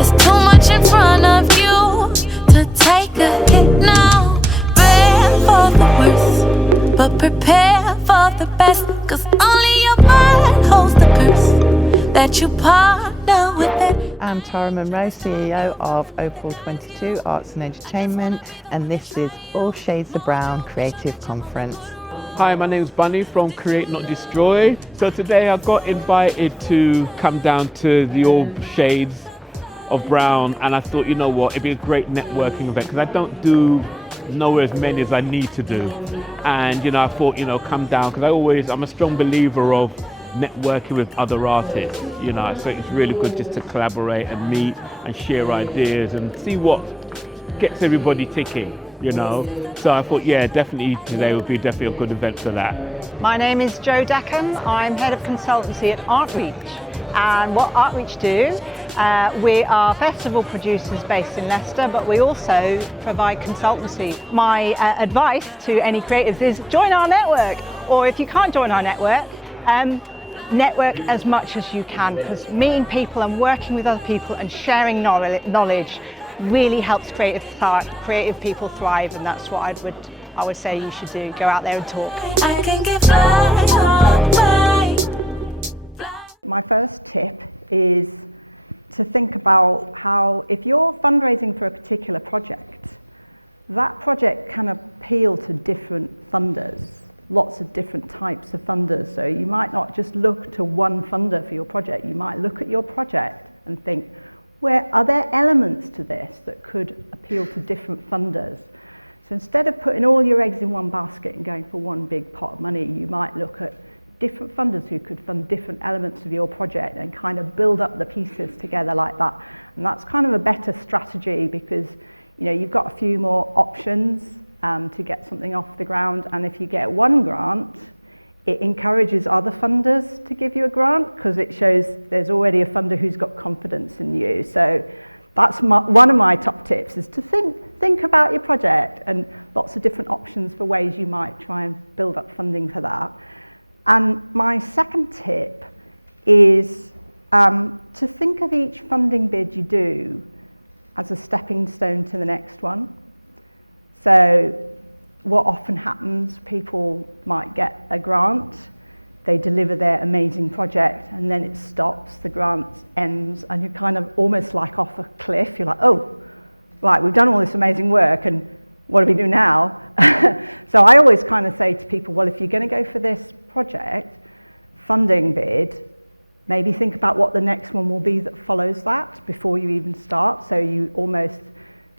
There's too much in front of you to take a hit now. Prepare for the worst, but prepare for the best. Cause only your mind holds the curse that you partner with it. I'm Tara Monroe, CEO of Opal22 Arts and Entertainment, and this is All Shades of Brown Creative Conference. Hi, my name is Bunny from Create Not Destroy. So today I got invited to come down to the All Shades of Brown, and I thought, you know what, it'd be a great networking event because I don't do nowhere as many as I need to do. And I thought, come down because I'm a strong believer of networking with other artists, so it's really good just to collaborate and meet and share ideas and see what gets everybody ticking, So I thought, yeah, definitely today would be definitely a good event for that. My name is Jo Deckham. I'm head of consultancy at Artreach. And what Artreach do, we are festival producers based in Leicester, but we also provide consultancy. My advice to any creatives is join our network, or if you can't join our network, network as much as you can, because meeting people and working with other people and sharing knowledge really helps creative people thrive, and that's what I would say you should do. Go out there and talk. I can get fly away. My first tip is to think about how, if you're fundraising for a particular project, that project can appeal to different funders, lots of different types of funders. So you might not just look to one funder for your project, you might look at your project and think, are there elements to this that could appeal to different funders? So instead of putting all your eggs in one basket and going for one big pot of money, you might look at different funders who could fund different elements of your project and kind of build up the pieces together like that. And that's kind of a better strategy because you've got a few more options to get something off the ground, and if you get one grant, it encourages other funders to give you a grant because it shows there's already a funder who's got confidence in you. So that's one of my top tips, is to think about your project and lots of different options for ways you might try and build up funding for that. And my second tip is to think of each funding bid you do as a stepping stone to the next one. So what often happens, people might get a grant, they deliver their amazing project, and then it stops, the grant ends, and you're kind of almost like off a cliff. You're like, oh, right, we've done all this amazing work, and what do we do now? So I always kind of say to people, well, if you're going to go for this project, funding bid, maybe think about what the next one will be that follows that before you even start. So you almost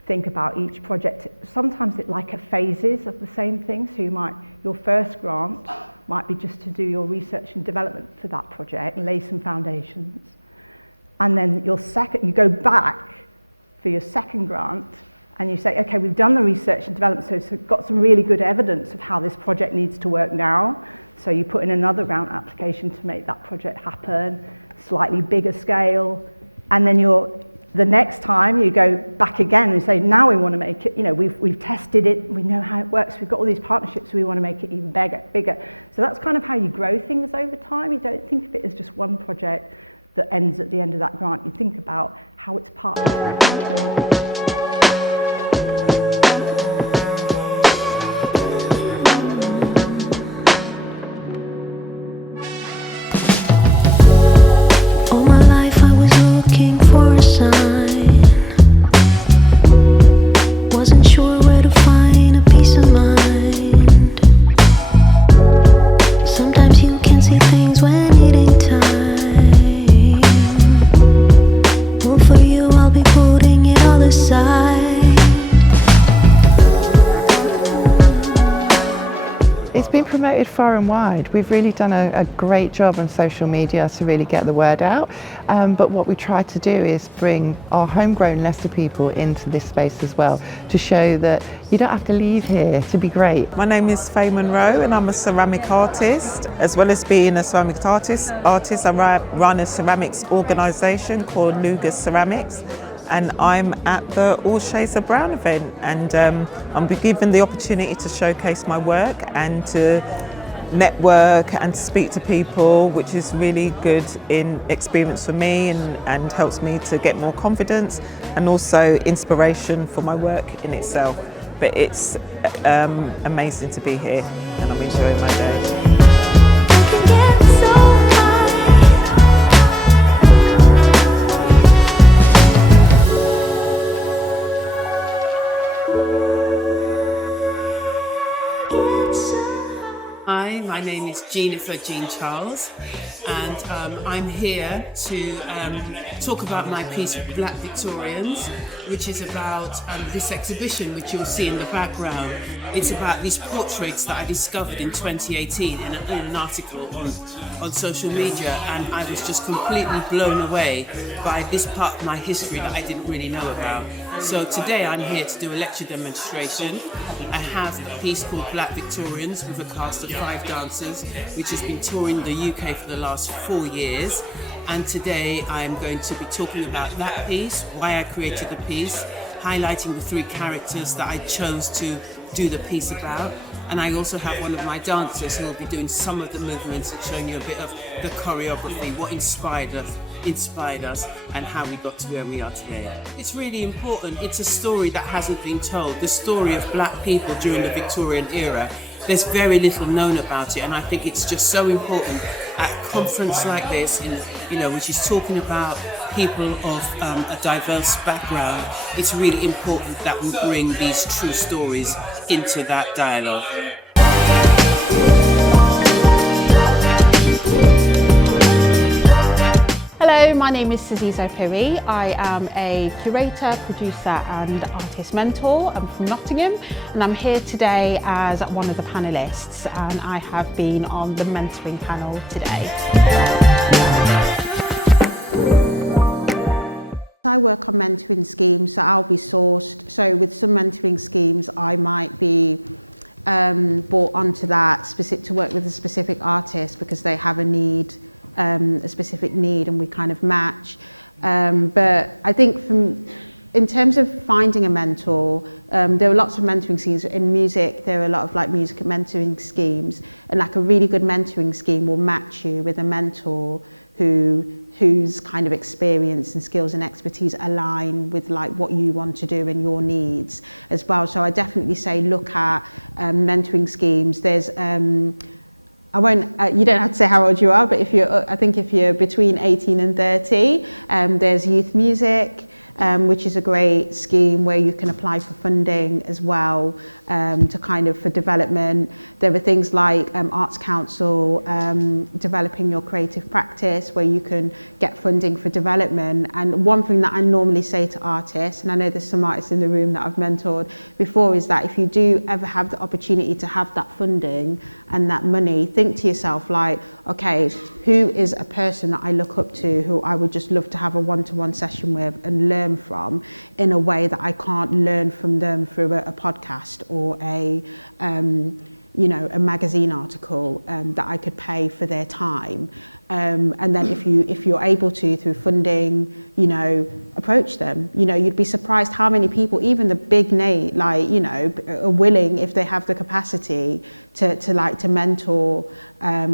think about each project. Sometimes it's like a phases of the same thing. So your first grant might be just to do your research and development for that project and lay some foundations. And then you go back for your second grant and you say, okay, we've done the research and development, so we've got some really good evidence of how this project needs to work now. So you put in another grant application to make that project happen, slightly bigger scale, and then the next time you go back again and say, now we want to make it, we've tested it, we know how it works, we've got all these partnerships, we want to make it even bigger. So that's kind of how you grow things over time. You don't think of it as just one project that ends at the end of that grant. You think about how it's part of the Promoted far and wide. We've really done a great job on social media to really get the word out, but what we try to do is bring our homegrown Leicester people into this space as well, to show that you don't have to leave here to be great. My name is Faye Monroe and I'm a ceramic artist. As well as being a ceramic artist, I run a ceramics organisation called Nuga Ceramics, and I'm at the All Shades of Brown event, and I'm given the opportunity to showcase my work and to network and speak to people, which is really good in experience for me and helps me to get more confidence and also inspiration for my work in itself. But it's amazing to be here and I'm enjoying my day. Hi, my name is Jennifer Jean Charles, and I'm here to talk about my piece Black Victorians, which is about this exhibition which you'll see in the background. It's about these portraits that I discovered in 2018 in an article on social media, and I was just completely blown away by this part of my history that I didn't really know about. So today I'm here to do a lecture demonstration. I have a piece called Black Victorians with a cast of 5 dancers, which has been touring the UK for the last 4 years. And today I'm going to be talking about that piece, why I created the piece, highlighting the 3 characters that I chose to do the piece about. And I also have one of my dancers who will be doing some of the movements and showing you a bit of the choreography, what inspired us and how we got to where we are today. It's really important. It's a story that hasn't been told. The story of black people during the Victorian era. There's very little known about it, and I think it's just so important at a conference like this, which is talking about people of a diverse background. It's really important that we bring these true stories into that dialogue. Hello, my name is Saziso Phiri. I am a curator, producer and artist mentor. I'm from Nottingham and I'm here today as one of the panellists, and I have been on the mentoring panel today. I work on mentoring schemes, so I'll be sourced. So with some mentoring schemes I might be brought onto that to work with a specific artist because they have a need, a specific need, and we kind of match. But I think in terms of finding a mentor, there are lots of mentoring schemes. In music, there are a lot of music mentoring schemes, and a really good mentoring scheme will match you with a mentor whose kind of experience and skills and expertise align with what you want to do and your needs as well. So I definitely say look at mentoring schemes. There's you don't have to say how old you are, but I think if you're between 18 and 30, there's youth music, which is a great scheme where you can apply for funding as well, for development. There are things like Arts Council, developing your creative practice, where you can get funding for development. And one thing that I normally say to artists, and I know there's some artists in the room that I've mentored before, is that if you do ever have the opportunity to have that funding and that money, think to yourself okay, who is a person that I look up to, who I would just love to have a one-to-one session with and learn from in a way that I can't learn from them through a podcast or a magazine article that I could pay for their time. And then if you're able to, through funding, approach them. You'd be surprised how many people, even the big name, are willing, if they have the capacity, to mentor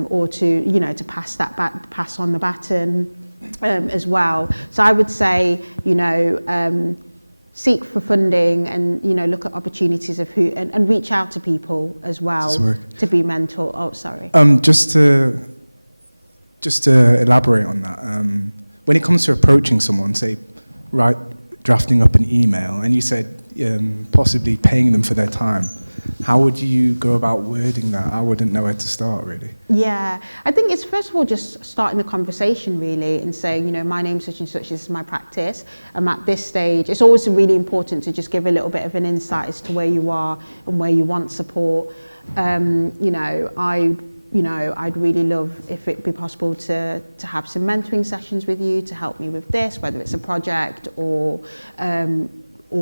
or to pass on the baton as well. So I would say, seek for funding and look at opportunities of and reach out to people as well to be mentored. Oh, sorry. Just to elaborate on that, when it comes to approaching someone, say, drafting up an email, and you said possibly paying them for their time, how would you go about wording that? I wouldn't know where to start, really. Yeah, I think it's first of all just starting the conversation really and saying, my name's such and such, this is my practice, I'm at this stage. It's always really important to just give a little bit of an insight as to where you are and where you want support. I'd really love if it'd be possible to have some mentoring sessions with you to help me with this, whether it's a project or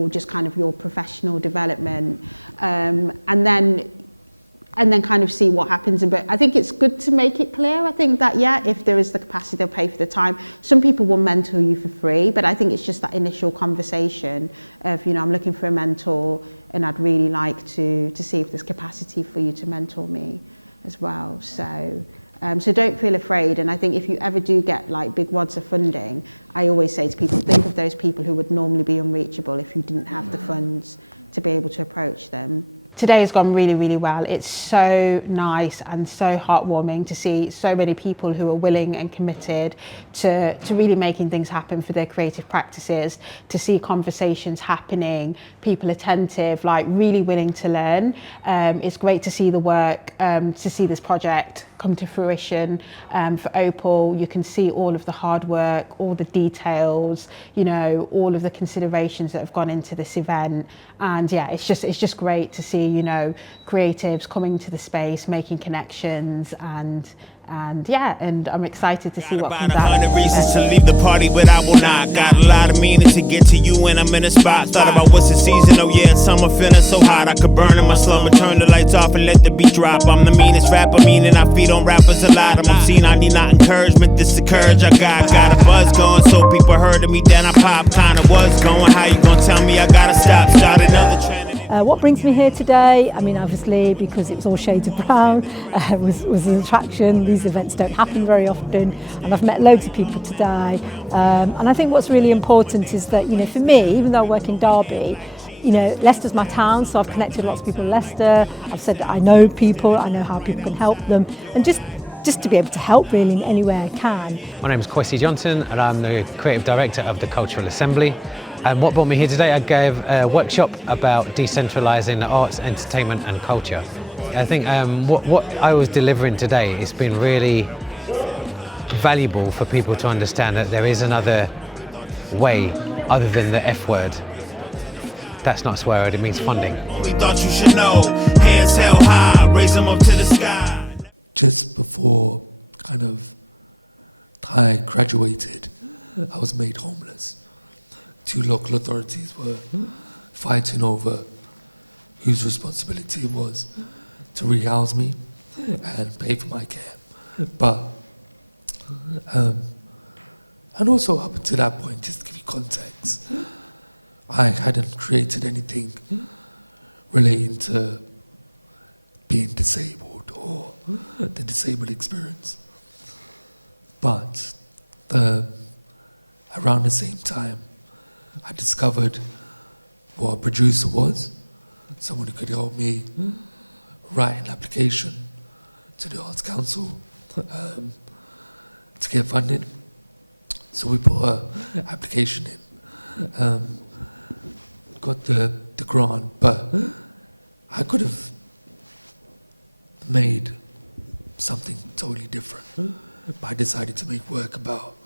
just kind of your professional development, and then kind of see what happens. But I think it's good to make it clear. I think that, if there is the capacity, they'll pay for the time. Some people will mentor you for free, but I think it's just that initial conversation of, I'm looking for a mentor and I'd really like to see if there's capacity for you to mentor me as well. So don't feel afraid, and I think if you ever do get like big wads of funding, I always say to people, think of those people who would normally be unreachable if you didn't have the funds to be able to approach them. Today has gone really, really well. It's so nice and so heartwarming to see so many people who are willing and committed to really making things happen for their creative practices, to see conversations happening, people attentive, like really willing to learn. It's great to see the work, to see this project come to fruition. For Opal, you can see all of the hard work, all the details, you know, all of the considerations that have gone into this event. And yeah, it's just great to see, you know, creatives coming to the space, making connections, and I'm excited to see what comes out. 100 reasons to leave the party, but I will not. Got a lot of meaning to get to you when I'm in a spot. Thought about what's the season, oh yeah, it's summer, feeling so hot. I could burn in my slumber, turn the lights off and let the beat drop. I'm the meanest rapper, meaning I feed on rappers a lot. I'm obscene, I need not encouragement, this is the courage I got. Got a buzz going, so people heard of me, then I pop. Kinda was going, how you gonna tell me I gotta stop? Start another trend. What brings me here today, I mean, obviously because it was all shades of brown, was an attraction. These events don't happen very often, and I've met loads of people today. And I think what's really important is that, you know, for me, even though I work in Derby, you know, Leicester's my town, so I've connected lots of people in Leicester. I've said that I know people, I know how people can help them, and just to be able to help really in any way I can. My name is Kwesi Johnson, and I'm the Creative Director of the Cultural Assembly. And what brought me here today, I gave a workshop about decentralising the arts, entertainment and culture. I think what I was delivering today, it's been really valuable for people to understand that there is another way other than the F word. That's not a swear word, it means funding. We thought you should know, hands held high, raise them up to the sky. Just before I graduated, I was made homeless. 2 local authorities were fighting over whose responsibility it was to rehouse me and pay for my care. But, and also up to that point, just to give you context, I hadn't created anything relating to being disabled or the disabled experience. But around the same time, I discovered what a producer was, someone who could help me write an application to the Arts Council to get funding. So we put an application in, got the grant, but I could have made something totally different. But I decided to make work about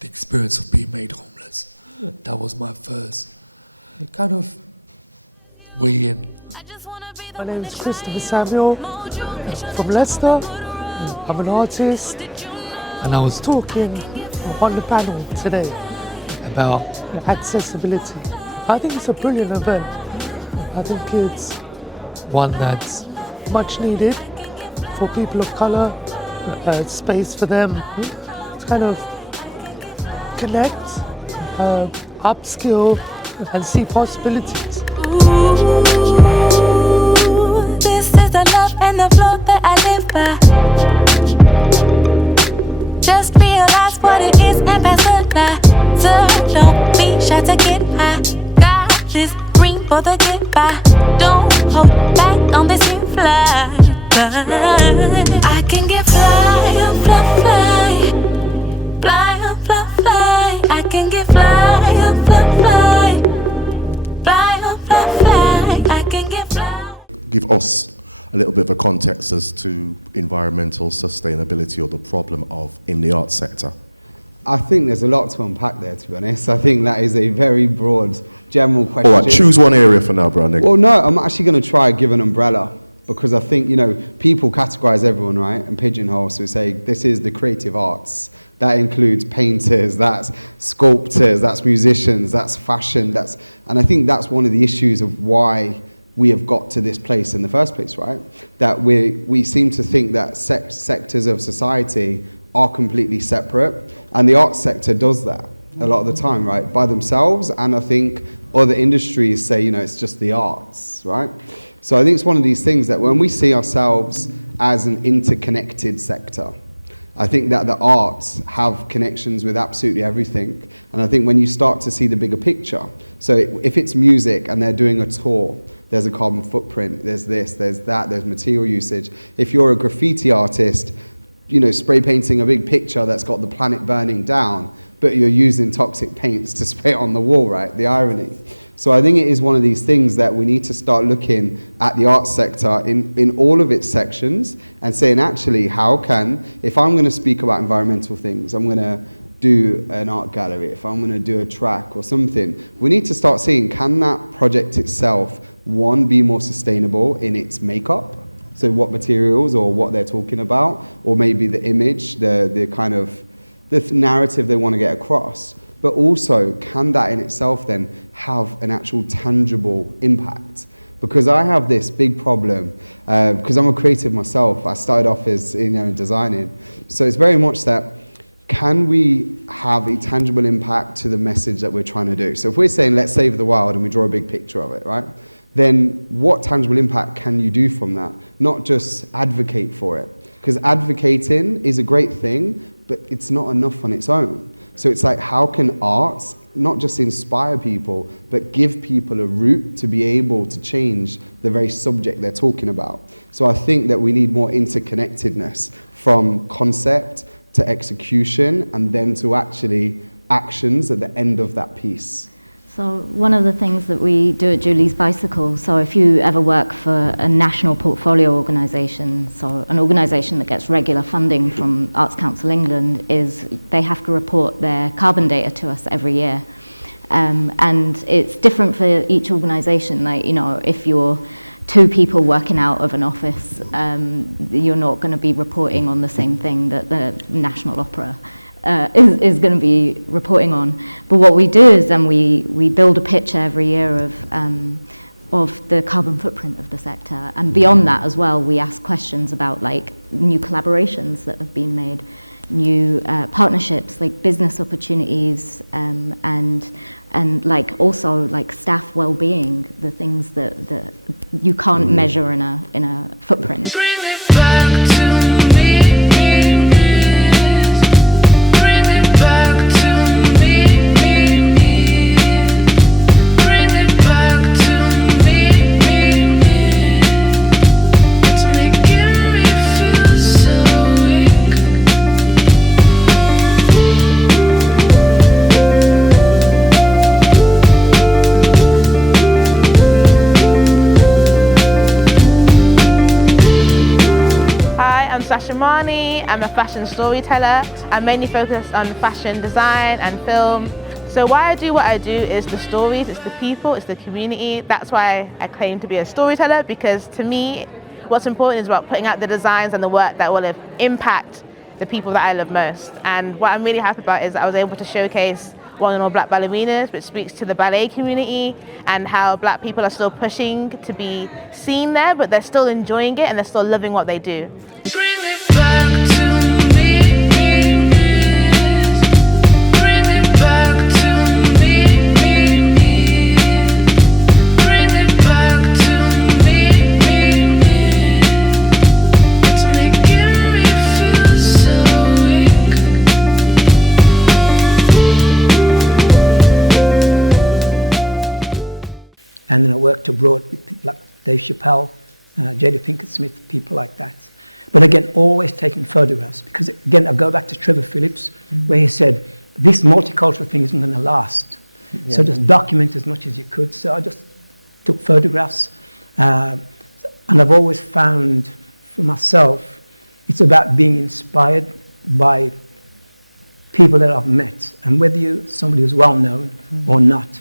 the experience of being made homeless. That was my first kind of way in. My name is Christopher Samuel, from Leicester. I'm an artist, and I was talking on the panel today about accessibility. I think it's a brilliant event. I think it's one that's much needed for people of colour, space for them to kind of connect, upskill and see possibilities. Ooh, this is the love and the flow that I live by. Just realize what it is and pass it by. So don't be shy to get high. Got this green for the goodbye. Don't hold back on this new fly. I can get fly, fly, fly. Fly, fly, fly. I can get fly, fly, fly. Fly, fly, fly. I can get fly. Give us a little bit of a context as to environmental sustainability or the problem in the arts sector. I think there's a lot to unpack there, to be honest. I think that is a very broad, general question. All right, choose one area for now, Brandon. Well, no, I'm actually going to try give an umbrella, because I think, you know, people categorize everyone, right, and pigeonhole. So say this is the creative arts. That includes painters, that's sculptors, that's musicians, that's fashion, and I think that's one of the issues of why we have got to this place in the first place, right? That we seem to think that sectors of society are completely separate, and the arts sector does that a lot of the time, right, by themselves, and I think other industries say, you know, it's just the arts, right? So I think it's one of these things that when we see ourselves as an interconnected sector. I think that the arts have connections with absolutely everything. And I think when you start to see the bigger picture, so if it's music and they're doing a tour, there's a carbon footprint, there's this, there's that, there's material usage. If you're a graffiti artist, spray painting a big picture that's got the planet burning down, but you're using toxic paints to spray it on the wall, right? The irony. So I think it is one of these things that we need to start looking at the arts sector in all of its sections and saying, actually, how can, if I'm going to speak about environmental things, I'm going to do an art gallery, if I'm going to do a track or something, we need to start seeing, can that project itself, one, be more sustainable in its makeup? So what materials or what they're talking about, or maybe the image, the kind of, the narrative they want to get across. But also, can that in itself then have an actual tangible impact? Because I have this big problem, because I'm a creative myself. I started off as designing. So it's very much that, can we have a tangible impact to the message that we're trying to do? So if we're saying, let's save the world, and we draw a big picture of it, right? Then what tangible impact can you do from that? Not just advocate for it. Because advocating is a great thing, but it's not enough on its own. So it's like, how can arts not just inspire people, but give people a route to be able to change the very subject they're talking about? So I think that we need more interconnectedness from concept to execution and then to actually actions at the end of that piece. So one of the things that we do at Julie's Bicycle, so if you ever work for a national portfolio organisation, so an organisation that gets regular funding from Arts Council England, is they have to report their carbon data to us every year. And it's different for each organisation. Like, if you're two people working out of an office, you're not going to be reporting on the same thing that the National Opera is going to be reporting on. But what we do is then we build a picture every year of the carbon footprint of the sector, and beyond that as well, we ask questions about like new collaborations that have been made, new partnerships, like business opportunities, and like also like staff well-being, the things that you can't measure in a footprint. I'm a fashion storyteller. I'm mainly focused on fashion design and film. So why I do what I do is the stories, it's the people, it's the community. That's why I claim to be a storyteller, because to me, what's important is about putting out the designs and the work that will impact the people that I love most. And what I'm really happy about is I was able to showcase One and All Black Ballerinas, which speaks to the ballet community and how Black people are still pushing to be seen there, but they're still enjoying it and they're still loving what they do. And then I worked abroad with people like Dave Chappelle, Jada Pinkett Smith, people like that. But again, always taking photographs, because again, I go back to Trevor Phillips, where he said, this multicultural thing isn't going to last. Yeah. So just document as much as you could. So I just took photographs. And I've always found for myself, it's about being inspired by people that I've met, and whether you're somebody who's well known or not.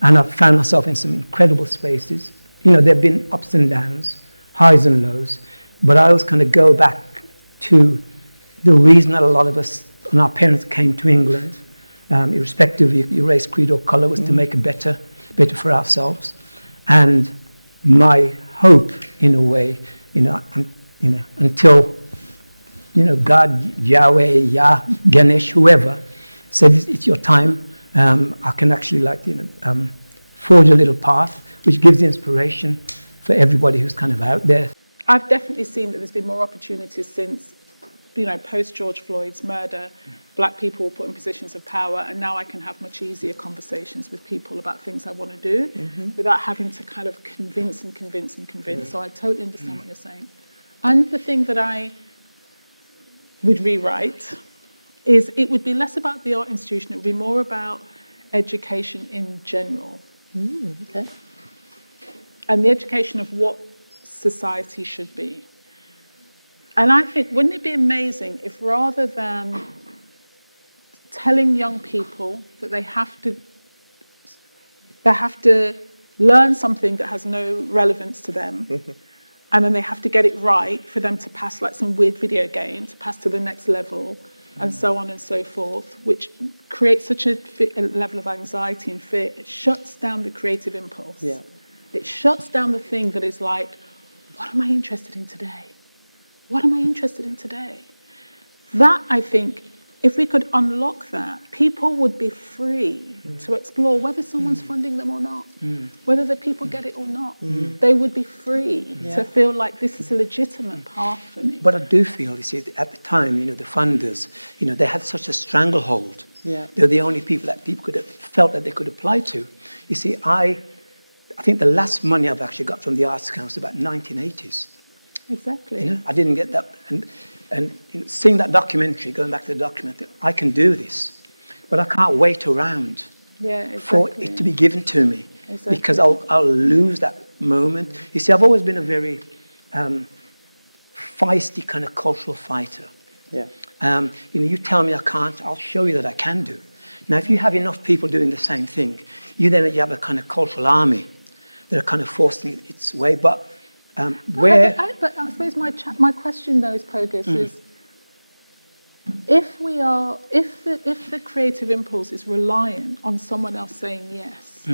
And I've found myself in some incredible spaces. You know, there have been ups and downs, highs and lows, but I always kind of go back to the reason that a lot of us and our parents came to England, irrespective of your race, creed, or color, was to make it better for ourselves. And my hope, in a way, until God, Yahweh, Yah, Ganesh, whoever said it's your time. I can actually forge a little path which gives inspiration for everybody who's kind of out there. I've definitely seen that there's been more opportunities since, post George Floyd's murder. Black people were put in positions of power, and now I can have much easier conversations with people about things I want to do without having to kind of convince. So I totally understand what you're saying. And the thing that I would rewrite is it would be less about the art institution, it would be more about education in general. Okay. And the education of what society should be. And I think, wouldn't it be amazing if rather than telling young people that they have to learn something that has no relevance to them, and then they have to get it right for them to pass like some weird video game, to pass to the next level, and so on and so forth, which creates such a level of anxiety and fear. It shuts down the creative impulse. Yeah. It shuts down the thing that is like, what am I interested in today? What am I interested in today? That, I think, if we could unlock that, people would be free to explore whether someone's funding them or not, whether the people get it or not. They would be free to feel like this is a legitimate path for me. But I do feel, you see, at the time, the funders, they had such a stranglehold. Yeah. They're the only people that people could have felt that they could apply to. You see, I think the last money I've actually got from the Arts Council about 1980s. Exactly. I didn't get that. And seeing that documentary, going back to the documentary, I can do this, but I can't wait around for it to be given to me because I'll lose that moment. You see, I've always been a very feisty kind of cultural fighter. Yeah. You tell me I can't, I'll show you that I can do. Now, if you have enough people doing the same thing, you have a kind of cultural army that are kind of forcing its way. But But I suppose my question though is, Pogus, is if the creative impulse is reliant on someone else saying yes,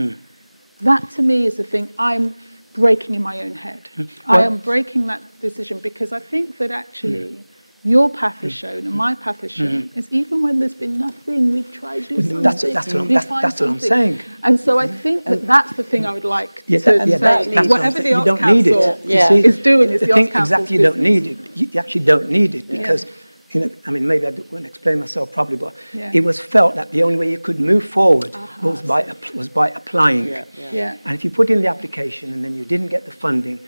that to me is the thing I'm breaking in my own head. I am breaking that decision because I think that actually your path is shown and my path is shown is even when there's been nothing, we try to do something. That's what I'm saying. And so I think that's the thing I would like to say. Whatever the Arts you don't need Council it. is doing is the Arts Council's exactly, you don't need it. You actually don't need it because, maybe I wouldn't explain myself properly, but it was felt that the only way you could move forward was by applying. And if you put in the application and then you didn't get the funding,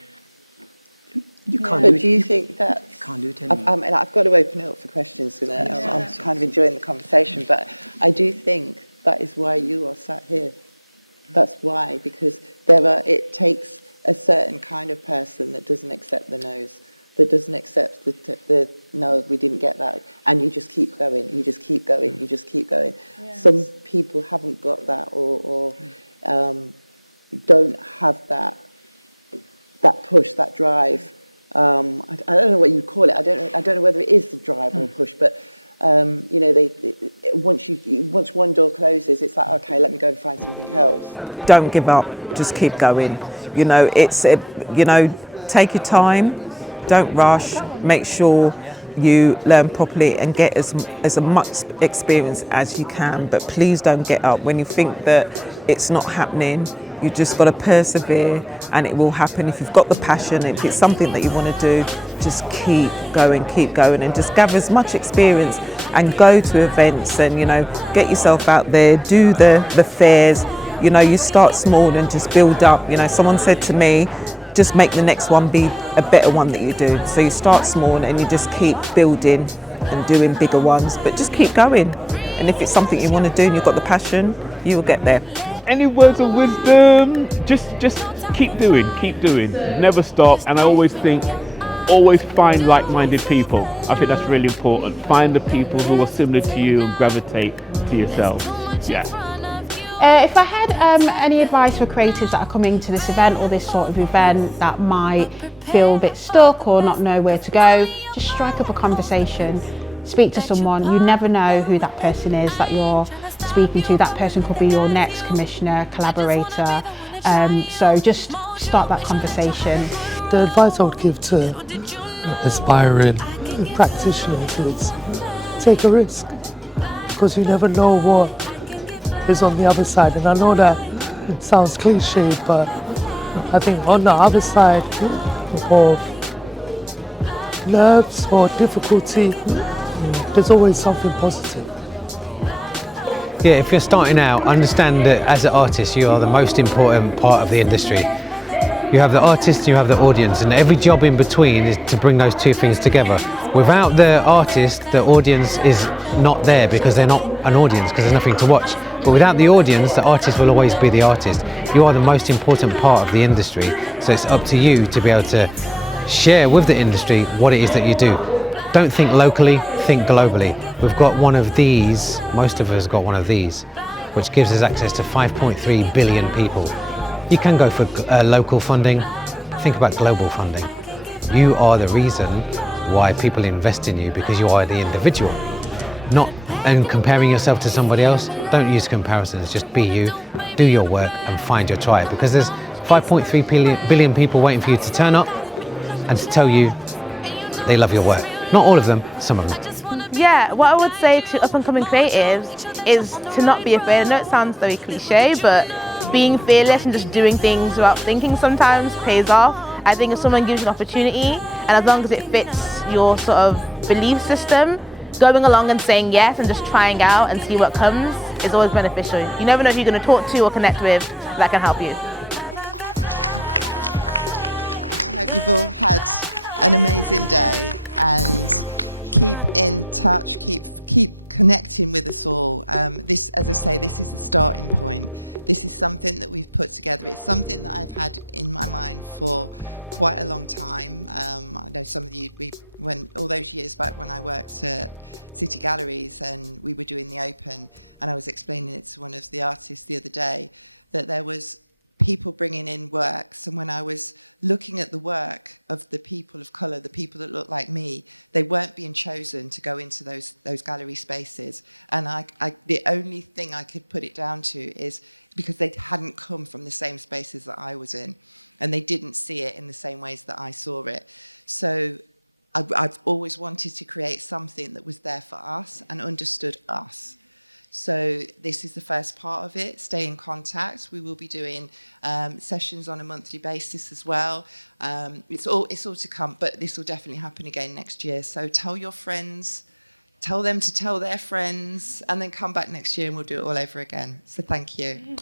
you can't do it. But do you think that you can't do it anymore? I've got to open it up for questions. I'm kind of enjoying the conversation, but I do think that is why you are sat here. That's why, because it takes a certain kind of person that doesn't accept the no's, that doesn't accept the no, we didn't get that, and you just keep going, you just keep going, you just keep going. Yes. Some people haven't got that, or don't have that push, that drive. I don't know what you call it. I don't know whether it is the drive or a push, but once one door closes, it's like, okay, let me go and find something else. Don't give up. Just keep going. Take your time. Don't rush. Make sure you learn properly and get as much experience as you can. But please don't get up when you think that it's not happening. You just got to persevere and it will happen. If you've got the passion, if it's something that you want to do, just keep going and just gather as much experience and go to events and, get yourself out there, do the fairs. You start small and just build up. Someone said to me, just make the next one be a better one that you do. So you start small and you just keep building and doing bigger ones, but just keep going. And if it's something you want to do and you've got the passion, you will get there. Any words of wisdom? Just keep doing, never stop. And I always think, always find like-minded people. I think that's really important. Find the people who are similar to you and gravitate to yourself. Yeah. If I had any advice for creatives that are coming to this event or this sort of event that might feel a bit stuck or not know where to go, just strike up a conversation. Speak to someone. You never know who that person is that you're speaking to. That person could be your next commissioner, collaborator. So just start that conversation. The advice I would give to aspiring practitioners is take a risk, because you never know what is on the other side. And I know that it sounds cliche, but I think on the other side of nerves or difficulty, there's always something positive. Yeah, if you're starting out, understand that as an artist, you are the most important part of the industry. You have the artist, you have the audience, and every job in between is to bring those two things together. Without the artist, the audience is not there because they're not an audience, because there's nothing to watch. But without the audience, the artist will always be the artist. You are the most important part of the industry, so it's up to you to be able to share with the industry what it is that you do. Don't think locally, think globally. We've got one of these, most of us got one of these, which gives us access to 5.3 billion people. You can go for local funding, think about global funding. You are the reason why people invest in you, because you are the individual. Not and comparing yourself to somebody else, don't use comparisons, just be you, do your work and find your tribe, because there's 5.3 billion people waiting for you to turn up and to tell you they love your work. Not all of them, some of them. Yeah, what I would say to up-and-coming creatives is to not be afraid. I know it sounds very cliche, but being fearless and just doing things without thinking sometimes pays off. I think if someone gives you an opportunity, and as long as it fits your sort of belief system, going along and saying yes and just trying out and see what comes is always beneficial. You never know who you're going to talk to or connect with that can help you. I hope you've all had an amazing day, and keep in touch, keep connecting with us all. This, as I say, this is the starting point. This is something that we've put together. It's something that I've had in my mind for quite a long time. I know some of you, when all those years back when I worked at City Galleries and we were doing the Open, and I was explaining it to one of the artists the other day, that there was people bringing in works, and when I was looking at the work of the people of colour, the people that looked like me, they weren't being chosen to go into those gallery spaces. And the only thing I could put it down to is because they hadn't come from the same spaces that I was in, and they didn't see it in the same ways that I saw it. So I've always wanted to create something that was there for us and understood us. So this is the first part of it. Stay in contact. We will be doing sessions on a monthly basis as well. It's all to come, but this will definitely happen again next year. So tell your friends, tell them to tell their friends, and then come back next year and we'll do it all over again. So thank you.